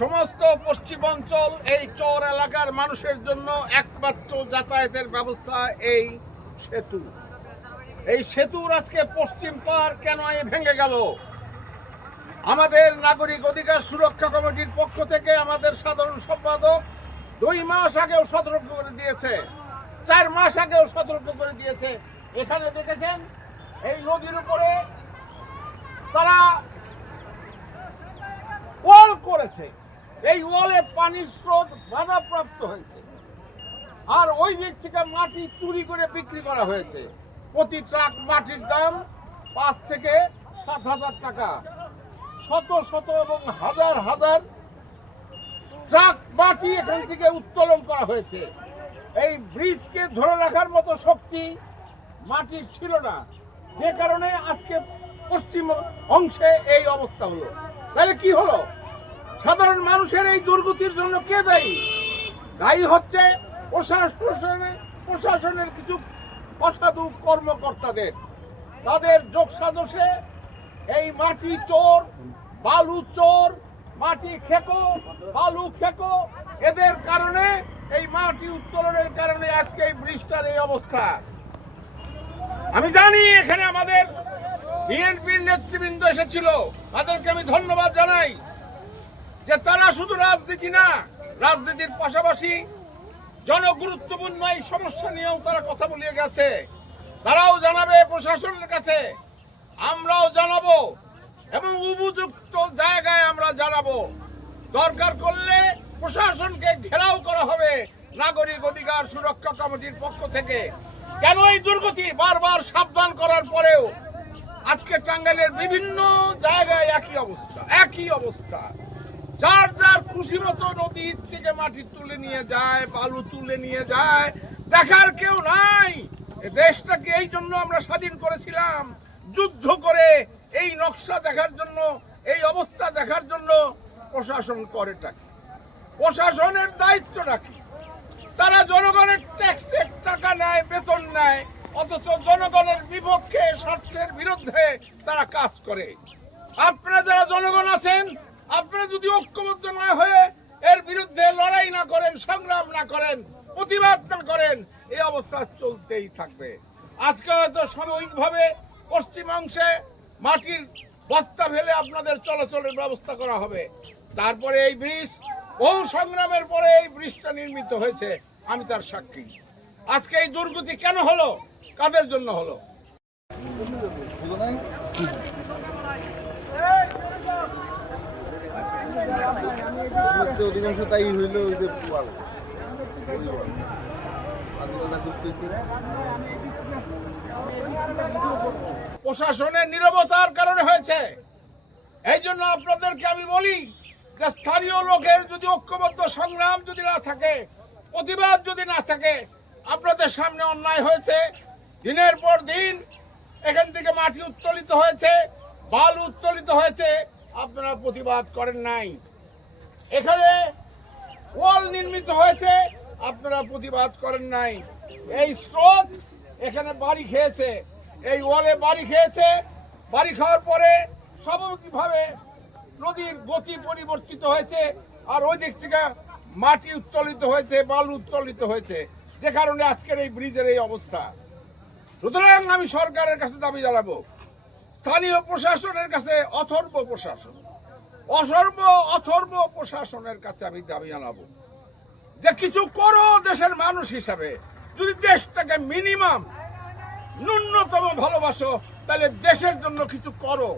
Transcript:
সমস্ত পশ্চিমাঞ্চল, এই চর এলাকার মানুষের জন্য একমাত্র যাতায়াতের ব্যবস্থা এই সেতু। এই সেতুর আজকে পশ্চিম পার কেন এ ভেঙে গেল? আমাদের নাগরিক অধিকার সুরক্ষা কমিটির পক্ষ থেকে আমাদের সাধারণ সম্পাদক দুই মাস আগেও সতর্ক করে দিয়েছে, চার মাস আগেও সতর্ক করে দিয়েছে। এখানে দেখেছেন, এই নদীর উপরে তারা করেছে এই ওয়ালে পানির স্রোত বাধাপ্রাপ্ত হয়েছে। আর ওই দিক থেকে মাটি চুরি করে বিক্রি করা হয়েছে। প্রতি ট্রাক মাটির দাম পাঁচ থেকে সাত হাজার টাকা। শত শত এবং হাজার হাজার ট্রাক মাটি এখান থেকে উত্তোলন করা হয়েছে। এই ব্রিজকে ধরে রাখার মতো শক্তি মাটির ছিল না। যে কারণে আজকে পশ্চিম অংশে এই অবস্থা হলো। তাহলে কি হলো? সাধারণ মানুষের এই দুর্গতির জন্য কে দায়ী? দায়ী হচ্ছে প্রশাসনের প্রশাসনের কিছু অসাধু কর্মকর্তাদের। তাদের যোগ সাজসে এই মাটি চোর, বালু চোর, মাটি খেকো, বালু খেকো, এদের কারণে, এই মাটি উত্তোলনের কারণে আজকে এই ব্রিজটার এই অবস্থা। আমি জানি এখানে আমাদের বিএনপির নেতৃবৃন্দ এসেছিল। তাদেরকে আমি ধন্যবাদ জানাই। যে তারা শুধু রাজনীতি না, রাজনীতির পাশাপাশি জনগুরুত্বপূর্ণ এই সমস্যা নিয়েও তারা কথা বলিয়ে গেছে। তারাও জানাবে প্রশাসনের কাছে। আমরাও জানাব এবং উপযুক্ত জায়গায় আমরা জানাব। দরকার করলে প্রশাসনকে ঘেরাও করা হবে নাগরিক অধিকার সুরক্ষা কমিটির পক্ষ থেকে। কেন এই দুর্গতি বারবার সাবধান করার পরেও আজকে টাঙ্গাইলের বিভিন্ন জায়গায় একই অবস্থা একই অবস্থা। যার যার খুশি মতো নদীর থেকে মাটি তুলে নিয়ে যায়, বালু তুলে নিয়ে যায়, দেখার কেউ নাই। দেশটাকে এই জন্য আমরা স্বাধীন করেছিলাম, যুদ্ধ করে এই নকশা দেখার জন্য, এই অবস্থা দেখার জন্য প্রশাসন করেটা কি প্রশাসনের দায়িত্বটা কি তারা জনগণের ট্যাক্সের টাকা নেয়, বেতন নেয়, অথচ জনগণের বিপক্ষে, স্বার্থের বিরুদ্ধে তারা কাজ করে। আপনারা যারা যদি ঐক্যবদ্ধ না হয়ে এর বিরুদ্ধে লড়াই না করেন, সংগ্রাম না করেন, প্রতিবাদ না করেন, এই অবস্থা চলতেই থাকবে। আজকে হয়তো সাময়িকভাবে পশ্চিমাংশে মাটির বস্তা ফেলে আপনাদের চলাচলের ব্যবস্থা করা হবে। তারপরে এই ব্রিজ, বহু সংগ্রামের পরে এই ব্রিজটা নির্মিত হয়েছে, আমি তার সাক্ষী। আজকে এই দুর্গতি কেন হলো? কাদের জন্য হলো? অধিকাংশ তাই হইল যে প্রশাসনের নিরবতার কারণে হয়েছে। এই জন্য আপনাদেরকে আমি বলি যে স্থানীয় লোকের যদি ঐক্যবদ্ধ সংগ্রাম যদি না থাকে, প্রতিবাদ যদি না থাকে, আপনাদের সামনে অন্যায় হয়েছে। দিনের পর দিন এখান থেকে মাটি উত্তোলিত হয়েছে, বালু উত্তোলিত হয়েছে। আপনারা প্রতিবাদ করেন নাই। এখানে ওয়াল নির্মিত হয়েছে, আপনারা প্রতিবাদ করেন নাই। এই স্রোত এখানে বাড়ি খেয়েছে। এই ওয়ালে বাড়ি খেয়েছে। বাড়ি খাওয়ার পরে স্বাভাবিকভাবে নদীর গতি পরিবর্তিত হয়েছে আর ওই দিক থেকে মাটি উত্তোলিত হয়েছে, বালু উত্তোলিত হয়েছে, যে কারণে আজকের এই ব্রিজের এই অবস্থা। সুতরাং আমি সরকারের কাছে দাবি জানাব স্থানীয় প্রশাসনের কাছে অথর্ব প্রশাসন। অসর্ব, অথর্ব প্রশাসনের কাছে আমি দাবি জানাব যে কিছু করো দেশের মানুষ হিসাবে। যদি দেশটাকে মিনিমাম ন্যূনতম ভালোবাসো, তাহলে দেশের জন্য কিছু করো।